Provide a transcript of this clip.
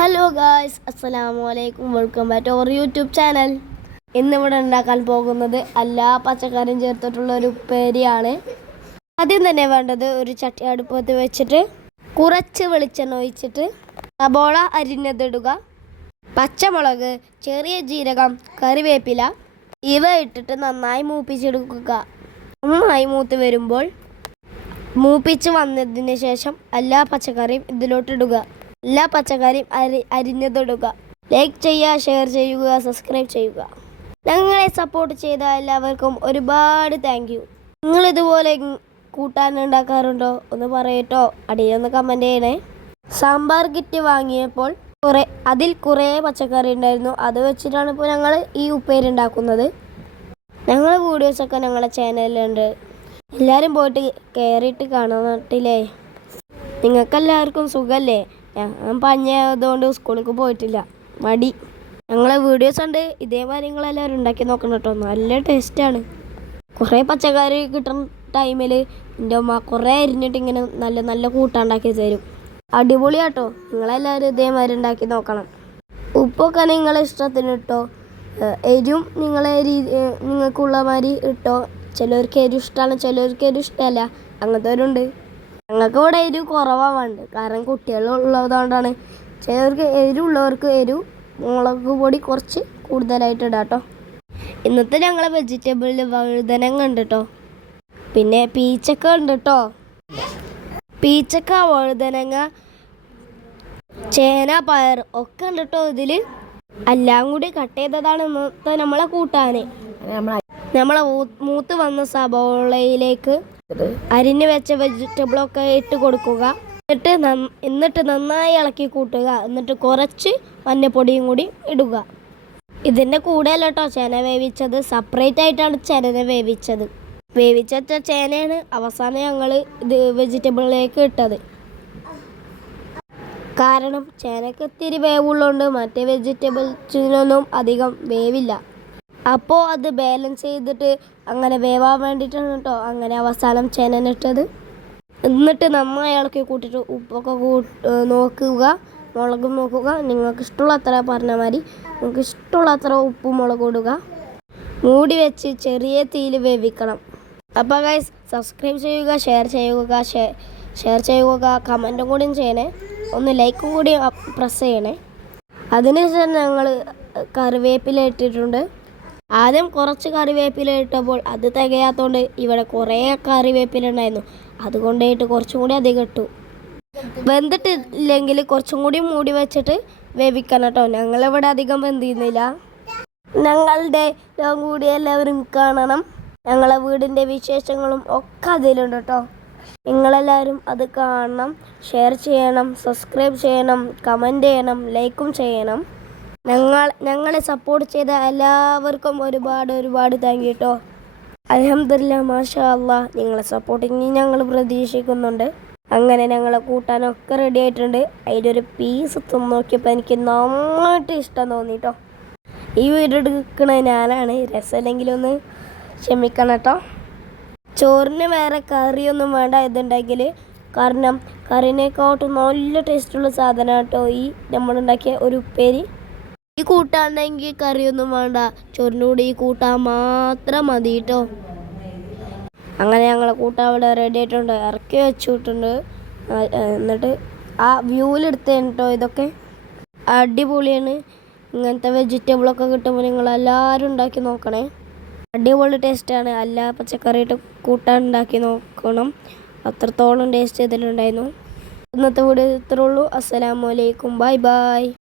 Hello guys അസ്സലാമു അലൈക്കും welcome back to our YouTube channel ഇന്നിവിടെ ഉണ്ടാക്കാൻ പോകുന്നത് എല്ലാ പച്ചക്കറിയും ചേർത്തിട്ടുള്ള ഒരു ഉപ്പേരിയാണ്. ആദ്യം തന്നെ വേണ്ടത് ഒരു ചട്ടി അടുപ്പത്ത് വെച്ചിട്ട് കുറച്ച് വെളിച്ചെണ്ണ ഒഴിച്ചിട്ട് സബോള അരിഞ്ഞതിടുക. പച്ചമുളക് ചെറിയ ജീരകം കറിവേപ്പില ഇവ ഇട്ടിട്ട് നന്നായി മൂപ്പിച്ചെടുക്കുക. നന്നായി മൂത്ത് വരുമ്പോൾ മൂപ്പിച്ച് വന്നതിന് ശേഷം എല്ലാ പച്ചക്കറിയും ഇതിലോട്ടിടുക. എല്ലാ പച്ചക്കറിയും അരി അരിഞ്ഞതിടുക. ലൈക്ക് ചെയ്യുക ഷെയർ ചെയ്യുക സബ്സ്ക്രൈബ് ചെയ്യുക. ഞങ്ങളെ സപ്പോർട്ട് ചെയ്ത എല്ലാവർക്കും ഒരുപാട് താങ്ക് യു നിങ്ങൾ ഇതുപോലെ കൂട്ടാൻ ഉണ്ടാക്കാറുണ്ടോ? ഒന്ന് പറയട്ടോ. അടിയൊന്ന് കമന്റ് ചെയ്യണേ. സാമ്പാർ കിറ്റ് വാങ്ങിയപ്പോൾ കുറേ അതിൽ കുറേ പച്ചക്കറി ഉണ്ടായിരുന്നു. അത് വെച്ചിട്ടാണ് ഇപ്പോൾ ഞങ്ങൾ ഈ ഉപ്പേരി ഉണ്ടാക്കുന്നത്. ഞങ്ങളെ വീഡിയോസൊക്കെ ഞങ്ങളുടെ ചാനലിലുണ്ട് എല്ലാവരും പോയിട്ട് കയറിയിട്ട് കാണാൻ നാട്ടിലേ നിങ്ങൾക്കെല്ലാവർക്കും സുഖമല്ലേ ഞാൻ പഞ്ഞതുകൊണ്ട് സ്കൂളിലേക്ക് പോയിട്ടില്ല. മടി. ഞങ്ങളെ വീഡിയോസ് ഉണ്ട്. ഇതേമാതിരി നിങ്ങളെല്ലാവരും ഉണ്ടാക്കി നോക്കണം കേട്ടോ. നല്ല ടേസ്റ്റാണ് കുറേ പച്ചക്കറി കിട്ടുന്ന ടൈമിൽ എന്റെ അമ്മ കുറേ അരിഞ്ഞിട്ട് ഇങ്ങനെ നല്ല നല്ല കൂട്ടാണ്ടാക്കി തരും. അടിപൊളിയാട്ടോ. നിങ്ങളെല്ലാവരും ഇതേമാതിരി ഉണ്ടാക്കി നോക്കണം. ഉപ്പൊക്കെ നിങ്ങളെ ഇഷ്ടത്തിന് ഇട്ടോ? എരിവും നിങ്ങളെ രീതി നിങ്ങൾക്കുള്ള മാതിരി ഇട്ടോ? ചിലർക്ക് എരിവ് ഇഷ്ടമാണ് ചിലർക്ക് എരിവ് ഇഷ്ടമല്ല അങ്ങനത്തെവരുണ്ട്. ഞങ്ങൾക്ക് ഇവിടെ എരിവ് കുറവാണ് വേണ്ടത് കാരണം കുട്ടികൾ ഉള്ളതുകൊണ്ടാണ്. ചിലർക്ക് എരിവുള്ളവർക്ക് എരിവ് മുളക് പൊടി കുറച്ച് കൂടുതലായിട്ട് ഇടാം കേട്ടോ ഇന്നത്തെ ഞങ്ങളെ വെജിറ്റബിളിൽ വഴുതനങ്ങ ഉണ്ട് കേട്ടോ പിന്നെ പീച്ചക്ക ഉണ്ട് കേട്ടോ പീച്ചക്ക വഴുതനങ്ങ ചേന പയർ ഒക്കെ ഉണ്ട് കേട്ടോ ഇതിൽ എല്ലാം കൂടി കട്ട് ചെയ്തതാണ് ഇന്നത്തെ നമ്മളെ കൂട്ടാന്. നമ്മളെ മൂത്ത് വന്ന സബോളയിലേക്ക് അരിഞ്ഞു വെച്ച വെജിറ്റബിളൊക്കെ ഇട്ട് കൊടുക്കുക. എന്നിട്ട് എന്നിട്ട് നന്നായി ഇളക്കി കൂട്ടുക. എന്നിട്ട് കുറച്ച് മഞ്ഞപ്പൊടിയും കൂടി ഇടുക. ഇതിന്റെ കൂടെ അല്ല കേട്ടോ ചേന വേവിച്ചത്. സെപ്പറേറ്റ് ആയിട്ടാണ് ചേന വേവിച്ചത്. വേവിച്ച ചേനയാണ് അവസാനം ഞങ്ങൾ ഇത് വെജിറ്റബിളിലേക്ക് ഇട്ടത്. കാരണം ചേനക്ക് ഇത്തിരി വേവുള്ളതുകൊണ്ട് മറ്റേ വെജിറ്റബിൾസിനൊന്നും അധികം വേവില്ല. അപ്പോൾ അത് ബാലൻസ് ചെയ്തിട്ട് അങ്ങനെ വേവാൻ വേണ്ടിയിട്ടാണ് കേട്ടോ അങ്ങനെ അവസാനം ചേനനിട്ടത്. എന്നിട്ട് നന്നായി ഇളക്കി കൂട്ടിയിട്ട് ഉപ്പൊക്കെ കൂട്ട് നോക്കുക മുളകും നോക്കുക. നിങ്ങൾക്ക് ഇഷ്ടമുള്ള അത്ര പറഞ്ഞ മാതിരി നിങ്ങൾക്ക് ഇഷ്ടമുള്ള അത്ര ഉപ്പും മുളകും ഇടുക. മൂടി വെച്ച് ചെറിയ തീയിൽ വേവിക്കണം. അപ്പോൾ ഗൈസ് സബ്സ്ക്രൈബ് ചെയ്യുക ഷെയർ ചെയ്യുക ഷെയർ ചെയ്യുക കമന്റും കൂടിയും ചെയ്യണേ. ഒന്ന് ലൈക്കും കൂടി പ്രസ് ചെയ്യണേ. അതിനുശേഷം ഞങ്ങൾ കറിവേപ്പില ഇട്ടിട്ടുണ്ട്. ആദ്യം കുറച്ച് കറിവേപ്പില ഇട്ടപ്പോൾ അത് തികയാത്തതുകൊണ്ട് ഇവിടെ കുറേ കറിവേപ്പില ഉണ്ടായിരുന്നു. അതുകൊണ്ടായിട്ട് കുറച്ചും കൂടി അധികം ഇട്ടു. വെന്തിട്ടില്ലെങ്കിൽ കുറച്ചും കൂടി മൂടി വെച്ചിട്ട് വേവിക്കണം കേട്ടോ. ഞങ്ങളിവിടെ അധികം വെന്തിരുന്നില്ല. ഞങ്ങളുടെ ലോകം കൂടി എല്ലാവരും കാണണം. ഞങ്ങളെ വീടിന്റെ വിശേഷങ്ങളും ഒക്കെ അതിലുണ്ട് കേട്ടോ. നിങ്ങളെല്ലാവരും അത് കാണണം. ഷെയർ ചെയ്യണം. സബ്സ്ക്രൈബ് ചെയ്യണം. കമന്റ് ചെയ്യണം. ലൈക്കും ചെയ്യണം. ഞങ്ങൾ ഞങ്ങളെ സപ്പോർട്ട് ചെയ്ത എല്ലാവർക്കും ഒരുപാട് ഒരുപാട് താങ്ക് കേട്ടോ അലഹമില്ല മാഷാ അള്ളാ നിങ്ങളെ സപ്പോർട്ടിങ് ഞങ്ങൾ പ്രതീക്ഷിക്കുന്നുണ്ട്. അങ്ങനെ ഞങ്ങളെ കൂട്ടാനൊക്കെ റെഡി ആയിട്ടുണ്ട്. ഒരു പീസ് തിന്ന് നോക്കിയപ്പോൾ എനിക്ക് നന്നായിട്ട് ഇഷ്ടം തോന്നി കേട്ടോ ഈ വീഡിയോ എടുക്കുന്നത് ഞാനാണ്. രസമില്ലെങ്കിലൊന്ന് ക്ഷമിക്കണം കേട്ടോ ചോറിന് വേറെ കറിയൊന്നും വേണ്ട ഇതുണ്ടെങ്കിൽ കാരണം കറിനേക്കാട്ടും നല്ല ടേസ്റ്റുള്ള സാധനം കേട്ടോ ഈ നമ്മളുണ്ടാക്കിയ ഒരു ഉപ്പേരി. ഈ കൂട്ടാണ്ടെങ്കിൽ കറിയൊന്നും വേണ്ട. ചോറിന്റെ കൂടെ ഈ കൂട്ടാൻ മാത്രം മതി കേട്ടോ അങ്ങനെ ഞങ്ങളെ കൂട്ടാൻ അവിടെ റെഡി ആയിട്ടുണ്ട്. ഇറക്കി വെച്ചിട്ടുണ്ട്. എന്നിട്ട് ആ വ്യൂവിലെടുത്ത് കേട്ടോ ഇതൊക്കെ. അടിപൊളിയാണ്. ഇങ്ങനത്തെ വെജിറ്റബിളൊക്കെ കിട്ടുമ്പോൾ നിങ്ങൾ എല്ലാവരും ഉണ്ടാക്കി നോക്കണേ. അടിപൊളി ടേസ്റ്റാണ് എല്ലാ പച്ചക്കറിയിട്ട് കൂട്ടാൻ ഉണ്ടാക്കി നോക്കണം. അത്രത്തോളം ടേസ്റ്റ് ഇതിലുണ്ടായിരുന്നു. ഇന്നത്തെ വീഡിയോ ഇത്രേ ഉള്ളൂ. അസ്സലാമലൈക്കും ബൈ ബൈ.